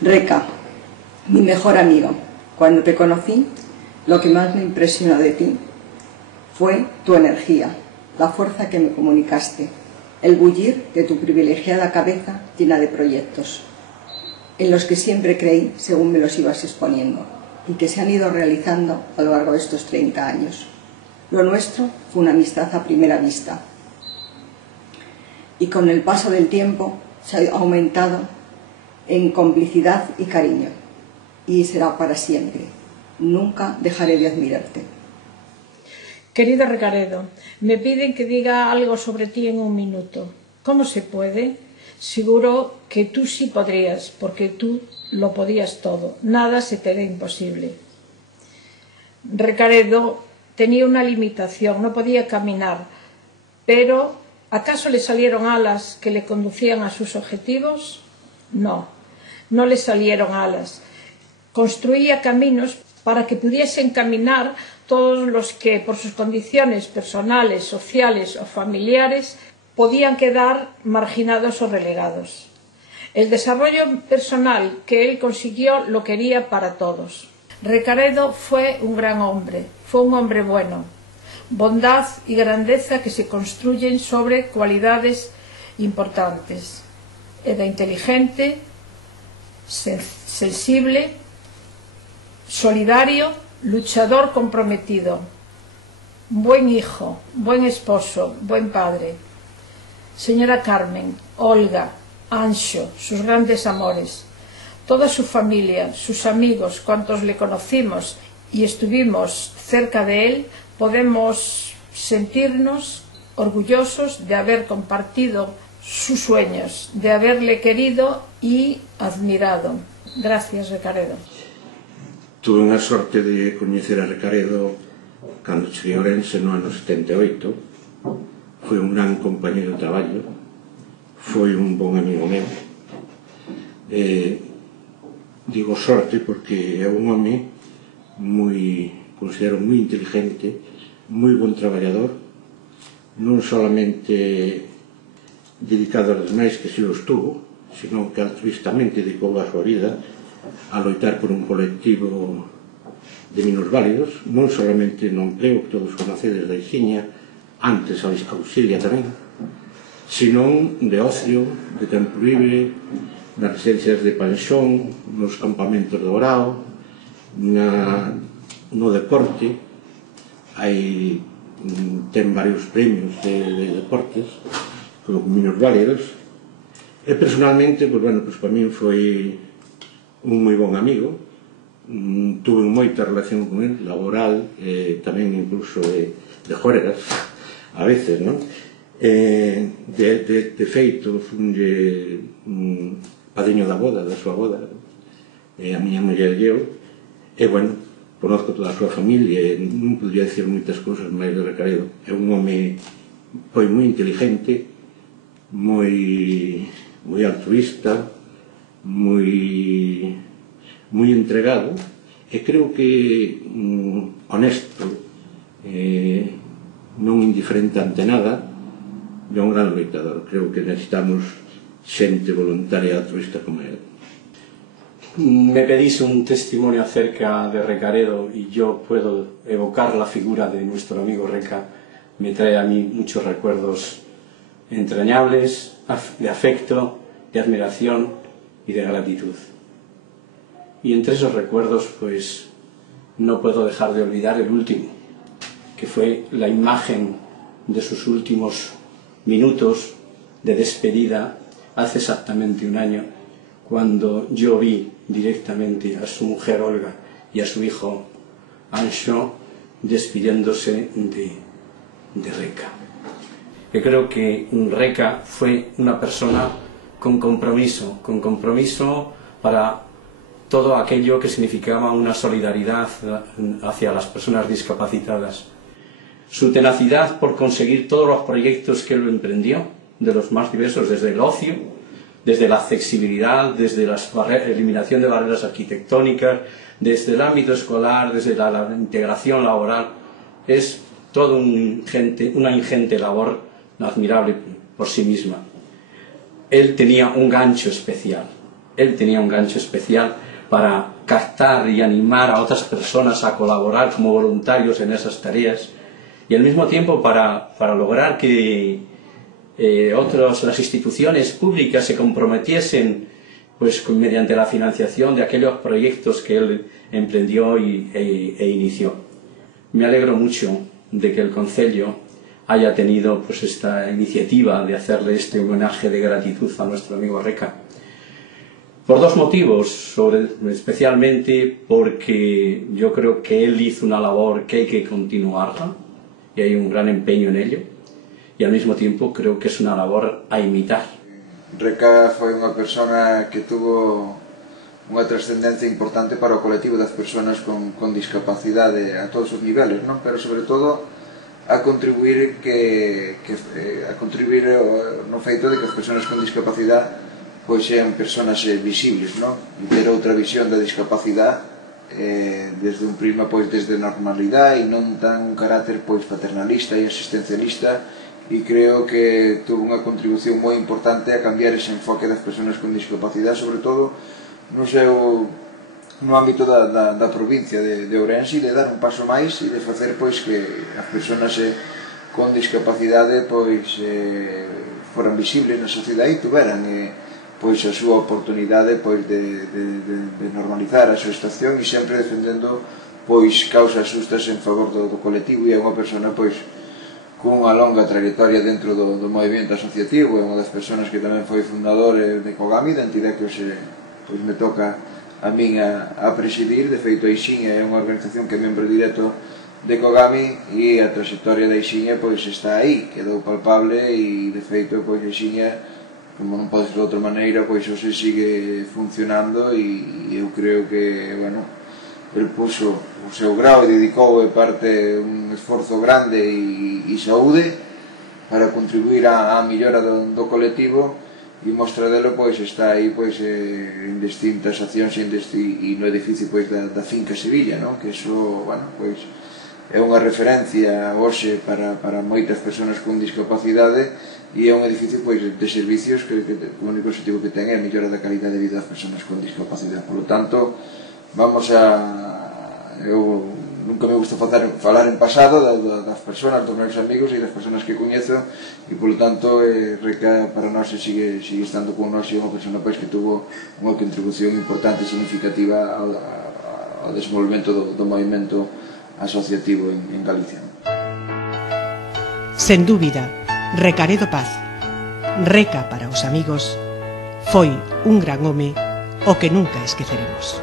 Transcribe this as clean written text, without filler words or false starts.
Reca, mi mejor amigo, cuando te conocí, lo que más me impresionó de ti fue tu energía, la fuerza que me comunicaste, el bullir de tu privilegiada cabeza llena de proyectos, en los que siempre creí según me los ibas exponiendo, y que se han ido realizando a lo largo de estos 30 años. Lo nuestro fue una amistad a primera vista, y con el paso del tiempo se ha aumentado en complicidad y cariño, y será para siempre. Nunca dejaré de admirarte. Querido Recaredo, me piden que diga algo sobre ti en un minuto. ¿Cómo se puede? Seguro que tú sí podrías, porque tú lo podías todo. Nada se te era imposible. Recaredo tenía una limitación, no podía caminar, pero ¿acaso le salieron alas que le conducían a sus objetivos? No, no le salieron alas. Construía caminos para que pudiesen caminar todos los que, por sus condiciones personales, sociales o familiares, podían quedar marginados o relegados. El desarrollo personal que él consiguió lo quería para todos. Recaredo fue un gran hombre, fue un hombre bueno. Bondad y grandeza que se construyen sobre cualidades importantes. Era inteligente, sensible, solidario, luchador comprometido, buen hijo, buen esposo, buen padre. Señora Carmen, Olga, Anxo, sus grandes amores, toda su familia, sus amigos, cuantos le conocimos y estuvimos cerca de él, podemos sentirnos orgullosos de haber compartido sus sueños, de haberle querido y admirado. Gracias, Recaredo. Tuve unha sorte de coñecer a Recaredo cando cheguei a Ourense no ano 78. Foi un gran compañero de traballo, foi un bon amigo meu. Digo sorte porque é un home considero moi inteligente, moi bon traballador, non solamente dedicado aos demais, que si o estuvo, sino que altruistamente dedicou a súa vida a loitar por un colectivo de minusválidos, non solamente no empleo que todos conocedes da Ixiña, antes a Auxilia tamén, sino de ocio, de tempo libre, nas residencias de Panxón, nos campamentos do Grao, no deporte. Ten varios premios de deportes como minusválidos, e personalmente, para min foi un moi bon amigo. Tuve moita relación con ele, laboral, tamén incluso de juergas, a veces, non? De feito, funlle padriño da súa boda, a miña muller e eu, e, conozco toda a súa familia, e non podría dicir moitas cousas máis de Recaredo. É un home moi inteligente, moi altruista, moi entregado, e creo que honesto, non indiferente ante nada, é un gran loitador. Creo que necesitamos xente voluntaria e altruista como ele. Me pedís un testimonio acerca de Recaredo y yo puedo evocar la figura de nuestro amigo Reca. Me trae a mí muchos recuerdos entrañables, de afecto, de admiración y de gratitud. Y entre esos recuerdos, pues, no puedo dejar de olvidar el último, que fue la imagen de sus últimos minutos de despedida hace exactamente un año, cuando yo vi directamente a su mujer Olga y a su hijo Anxo despidiéndose de Reca. Yo creo que Reca fue una persona con compromiso para todo aquello que significaba una solidaridad hacia las personas discapacitadas. Su tenacidad por conseguir todos los proyectos que él emprendió, de los más diversos, desde el ocio, desde la accesibilidad, desde la eliminación de barreras arquitectónicas, desde el ámbito escolar, desde la integración laboral. Es toda una ingente labor admirable por sí misma. Él tenía un gancho especial, él tenía un gancho especial para captar y animar a otras personas a colaborar como voluntarios en esas tareas, y al mismo tiempo para lograr que las instituciones públicas se comprometiesen pues mediante la financiación de aquellos proyectos que él emprendió e inició. Me alegro mucho de que el Concello haya tenido pues esta iniciativa de hacerle este homenaje de gratitud a nuestro amigo Reca. Por dos motivos, especialmente porque yo creo que él hizo una labor que hay que continuarla y hay un gran empeño en ello, y al mismo tiempo creo que es una labor a imitar. Reca foi unha persona que tuvo unha trascendencia importante para o colectivo das persoas con discapacidade a todos os niveles, non? Pero sobre todo a contribuir no feito de que as persoas con discapacidade pois sean persoas visibles, non? E ter outra visión da discapacidade desde un prisma pois desde normalidade e non tan un carácter pois paternalista e asistencialista, e creo que tuvo unha contribución moi importante a cambiar ese enfoque das persoas con discapacidade, sobre todo no ámbito da provincia de Ourense, e de dar un paso máis e de facer pois que as persoas con discapacidade pois foran visibles na sociedade e tuveran pois a súa oportunidade pois de normalizar a súa situación, e sempre defendendo pois causas justas en favor do colectivo. E é unha persona pois con unha longa trayectoria dentro do movimento asociativo, é unha das persoas que tamén foi fundador de Cogami, da entidade que hoxe pois me toca a min a presidir. De feito, a Ixiña é unha organización que é membro directo de Cogami, e a trayectoria da Ixiña pois está aí, quedou palpable, e de feito pois a Ixiña, como non pode ser de outra maneira, pois hoxe sigue funcionando, e eu creo que, bueno, el puso o seu grau e dedicou parte un esforzo grande e saúde para contribuir á millora do colectivo, e mostra delo pois está aí pois en distintas accións e no edificio pois da Finca Sevilla, non? Que iso, bueno, pois é unha referencia hoxe para moitas persoas con discapacidade, e é un edificio pois de servicios que o único objetivo que ten é a mellora da calidade de vida das persoas con discapacidade. Por lo tanto, vamos a... eu nunca me gusta falar en pasado das persoas, dos meus amigos e das persoas que coñezo, e por lo tanto Reca para nós sigue estando con nós, e é unha persona pois que tuvo unha contribución importante e significativa ao desenvolvemento do movimento asociativo en Galicia. Sen dúbida, Recaredo Paz, Reca para os amigos, foi un gran home o que nunca esqueceremos.